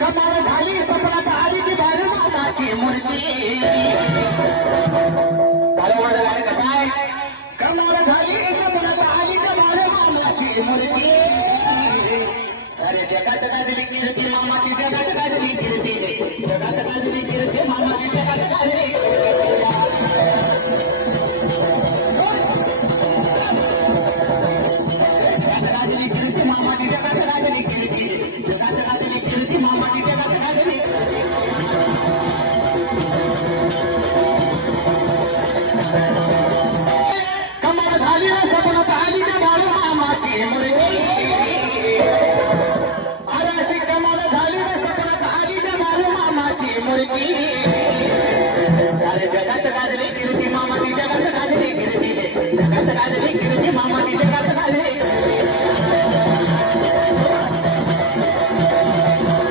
कमाल झाली स्वप्नात आली ती बाळ मामाची मूर्ती बरोबर गाणं कसं आहे कमाल झाली स्वप्नात आली ती बाळ मामाची मूर्ती सारे जगात गाजली कीर्ती मामाची जगात